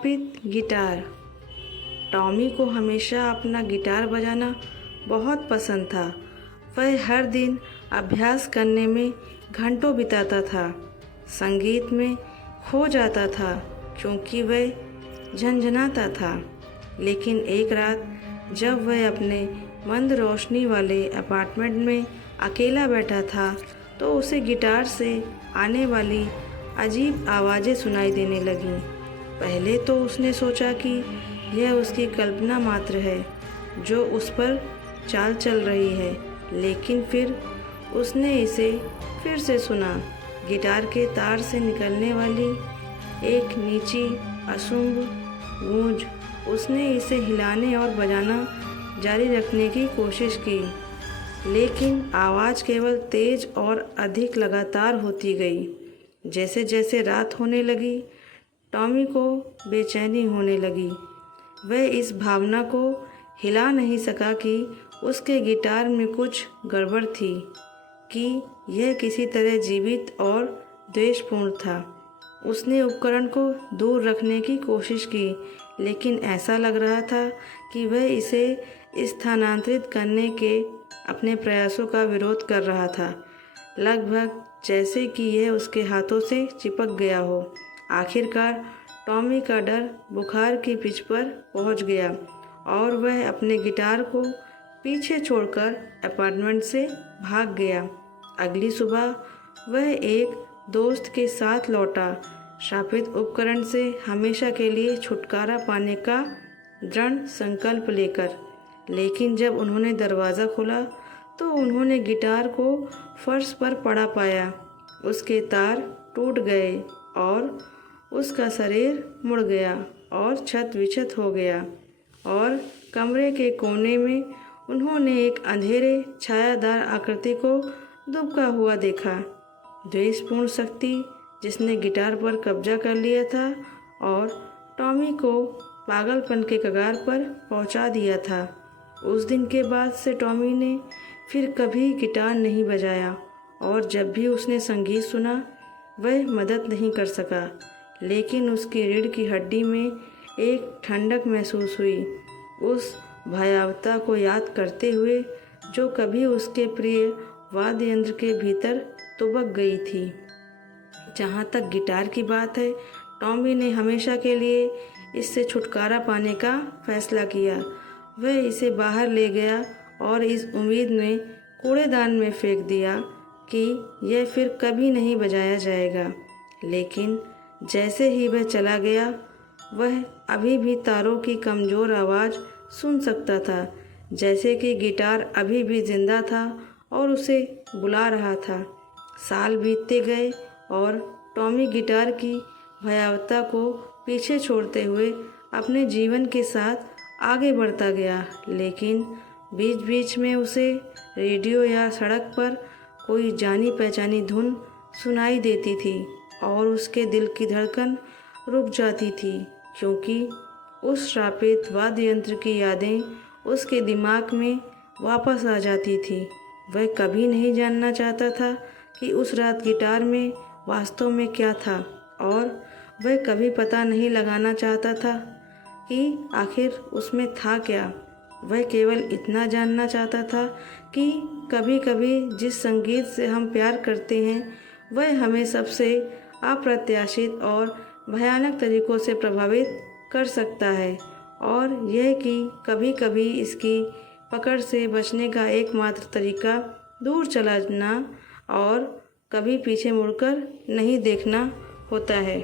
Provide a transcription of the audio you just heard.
श्रापित guitar. Tommy को हमेशा अपना गिटार बजाना बहुत पसंद था। वह हर दिन अभ्यास करने में घंटों बिताता था, संगीत में खो जाता था क्योंकि वह झंझनाता था। लेकिन एक रात जब वह अपने मंद रोशनी वाले अपार्टमेंट में अकेला बैठा था तो उसे गिटार से आने वाली अजीब आवाज़ें सुनाई देने लगीं। पहले तो उसने सोचा कि यह उसकी कल्पना मात्र है जो उस पर चाल चल रही है, लेकिन फिर उसने इसे फिर से सुना। गिटार के तार से निकलने वाली एक नीची असुम्भ गूंज। उसने इसे हिलाने और बजाना जारी रखने की कोशिश की, लेकिन आवाज़ केवल तेज और अधिक लगातार होती गई। जैसे जैसे रात होने लगी, टॉमी को बेचैनी होने लगी। वह इस भावना को हिला नहीं सका कि उसके गिटार में कुछ गड़बड़ थी, कि यह किसी तरह जीवित और द्वेषपूर्ण था। उसने उपकरण को दूर रखने की कोशिश की, लेकिन ऐसा लग रहा था कि वह इसे स्थानांतरित करने के अपने प्रयासों का विरोध कर रहा था, लगभग जैसे कि यह उसके हाथों से चिपक गया हो। आखिरकार टॉमी का डर बुखार की पिच पर पहुंच गया और वह अपने गिटार को पीछे छोड़कर अपार्टमेंट से भाग गया। अगली सुबह वह एक दोस्त के साथ लौटा, श्रापित उपकरण से हमेशा के लिए छुटकारा पाने का दृढ़ संकल्प लेकर। लेकिन जब उन्होंने दरवाज़ा खोला तो उन्होंने गिटार को फर्श पर पड़ा पाया। उसके तार टूट गए और उसका शरीर मुड़ गया और छत विक्षत हो गया, और कमरे के कोने में उन्होंने एक अंधेरे छायादार आकृति को दुबका हुआ देखा। द्वेषपूर्ण शक्ति जिसने गिटार पर कब्जा कर लिया था और टॉमी को पागलपन के कगार पर पहुंचा दिया था। उस दिन के बाद से टॉमी ने फिर कभी गिटार नहीं बजाया, और जब भी उसने संगीत सुना वह मदद नहीं कर सका। लेकिन उसकी रीढ़ की हड्डी में एक ठंडक महसूस हुई, उस भयावहता को याद करते हुए जो कभी उसके प्रिय वाद्य यंत्र के भीतर तुबक गई थी। जहाँ तक गिटार की बात है, टॉमी ने हमेशा के लिए इससे छुटकारा पाने का फैसला किया। वह इसे बाहर ले गया और इस उम्मीद में कूड़ेदान में फेंक दिया कि यह फिर कभी नहीं बजाया जाएगा। लेकिन जैसे ही वह चला गया, वह अभी भी तारों की कमज़ोर आवाज़ सुन सकता था, जैसे कि गिटार अभी भी जिंदा था और उसे बुला रहा था। साल बीतते गए और टॉमी गिटार की भयावहता को पीछे छोड़ते हुए अपने जीवन के साथ आगे बढ़ता गया। लेकिन बीच बीच में उसे रेडियो या सड़क पर कोई जानी पहचानी धुन सुनाई देती थी और उसके दिल की धड़कन रुक जाती थी, क्योंकि उस श्रापित वाद्य यंत्र की यादें उसके दिमाग में वापस आ जाती थी। वह कभी नहीं जानना चाहता था कि उस रात गिटार में वास्तव में क्या था, और वह कभी पता नहीं लगाना चाहता था कि आखिर उसमें था क्या। वह केवल इतना जानना चाहता था कि कभी कभी जिस संगीत से हम प्यार करते हैं वह हमें सबसे अप्रत्याशित और भयानक तरीक़ों से प्रभावित कर सकता है, और यह कि कभी कभी इसकी पकड़ से बचने का एकमात्र तरीका दूर चला जाना और कभी पीछे मुड़कर नहीं देखना होता है।